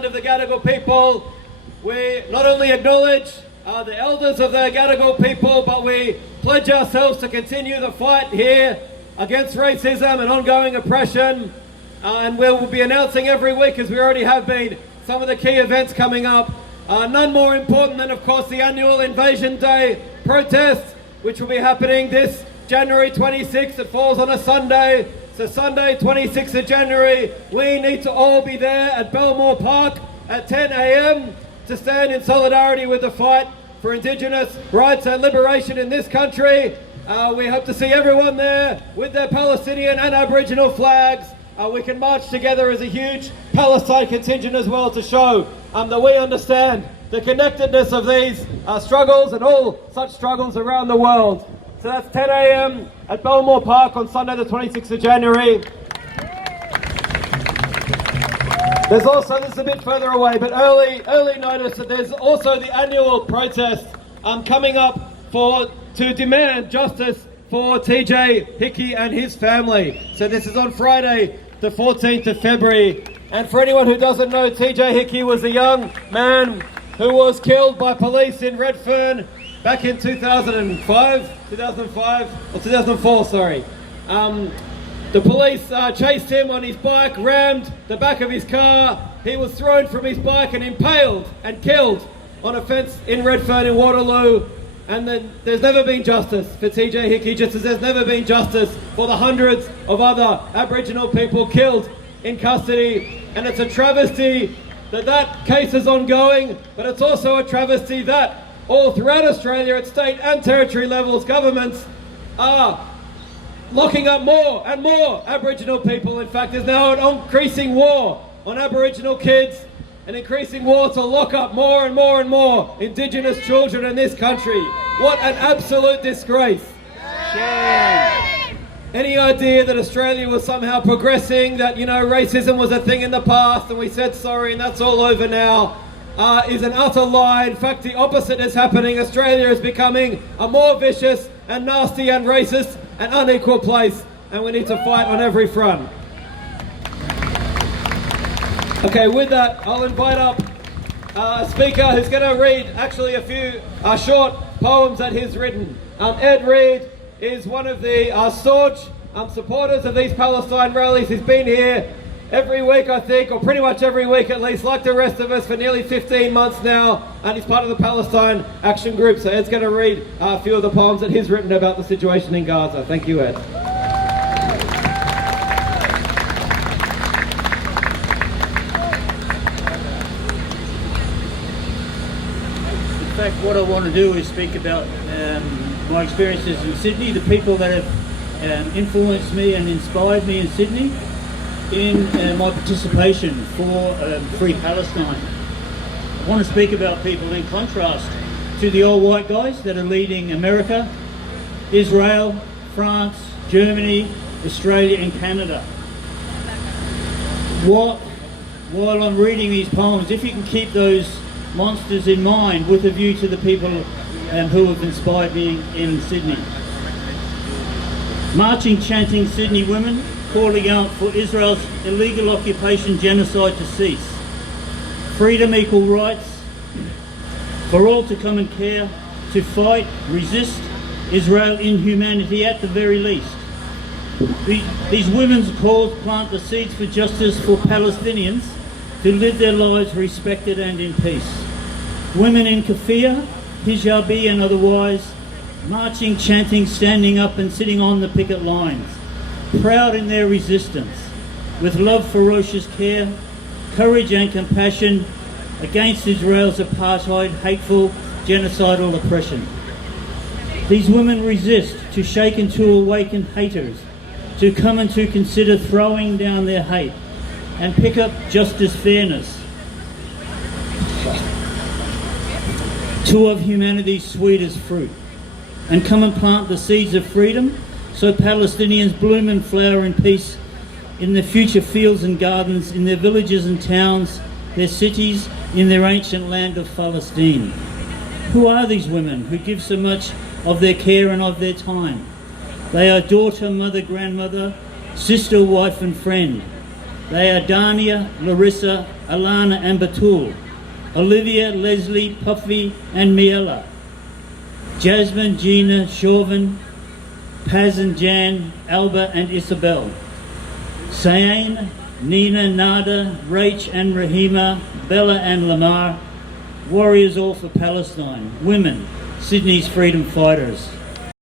Of the Gadigal people, we not only acknowledge the elders of the Gadigal people, but we pledge ourselves to continue the fight here against racism and ongoing oppression. And we'll be announcing every week, as we already have been, some of the key events coming up. None more important than, of course, the annual Invasion Day protest, which will be happening this January 26th. It falls on a Sunday. So Sunday, 26th of January, we need to all be there at Belmore Park at 10 a.m. to stand in solidarity with the fight for Indigenous rights and liberation in this country. We hope to see everyone there with their Palestinian and Aboriginal flags. We can march together as a huge Palestine contingent as well to show that we understand the connectedness of these struggles and all such struggles around the world. So that's 10 a.m. at Belmore Park on Sunday the 26th of January. There's also, this is a bit further away, but early notice that there's also the annual protest coming up to demand justice for TJ Hickey and his family. So this is on Friday the 14th of February. And for anyone who doesn't know, TJ Hickey was a young man who was killed by police in Redfern back in 2004, sorry. The police chased him on his bike, rammed the back of his car. He was thrown from his bike and impaled and killed on a fence in Redfern in Waterloo. And then there's never been justice for TJ Hickey, just as there's never been justice for the hundreds of other Aboriginal people killed in custody. And it's a travesty that case is ongoing, but it's also a travesty that all throughout Australia at state and territory levels, governments are locking up more and more Aboriginal people. In fact, there's now an increasing war on Aboriginal kids, an increasing war to lock up more and more and more Indigenous children in this country. What an absolute disgrace. Shame. Any idea that Australia was somehow progressing, that, you know, racism was a thing in the past and we said sorry and that's all over now, is an utter lie. In fact, the opposite is happening. Australia is becoming a more vicious and nasty and racist and unequal place, and we need to fight on every front. Okay, with that, I'll invite up a speaker who's going to read actually a few short poems that he's written. Ed Reed is one of the staunch supporters of these Palestine rallies. He's been here every week, I think, or pretty much every week at least, like the rest of us, for nearly 15 months now, and he's part of the Palestine Action Group. So Ed's going to read a few of the poems that he's written about the situation in Gaza. Thank you, Ed. In fact, what I want to do is speak about my experiences in Sydney, the people that have influenced me and inspired me in Sydney, in my participation for Free Palestine. I want to speak about people in contrast to the old white guys that are leading America, Israel, France, Germany, Australia and Canada. While I'm reading these poems, if you can keep those monsters in mind with a view to the people who have inspired me in Sydney. Marching, chanting Sydney women, calling out for Israel's illegal occupation genocide to cease. Freedom, equal rights, for all to come and care, to fight, resist Israel inhumanity at the very least. These women's calls plant the seeds for justice for Palestinians to live their lives respected and in peace. Women in keffiyeh, hijabi and otherwise, marching, chanting, standing up and sitting on the picket lines, proud in their resistance, with love, ferocious care, courage and compassion against Israel's apartheid, hateful, genocidal oppression. These women resist to shake and to awaken haters, to come and to consider throwing down their hate and pick up justice, fairness, to of humanity's sweetest fruit, and come and plant the seeds of freedom so Palestinians bloom and flower in peace in their future fields and gardens, in their villages and towns, their cities, in their ancient land of Palestine. Who are these women who give so much of their care and of their time? They are daughter, mother, grandmother, sister, wife and friend. They are Dania, Larissa, Alana and Batul, Olivia, Leslie, Puffy and Miela, Jasmine, Gina, Chauvin, Paz and Jan, Alba and Isabel, Sayan, Nina, Nada, Rach and Rahima, Bella and Lamar, warriors all for Palestine, women, Sydney's freedom fighters.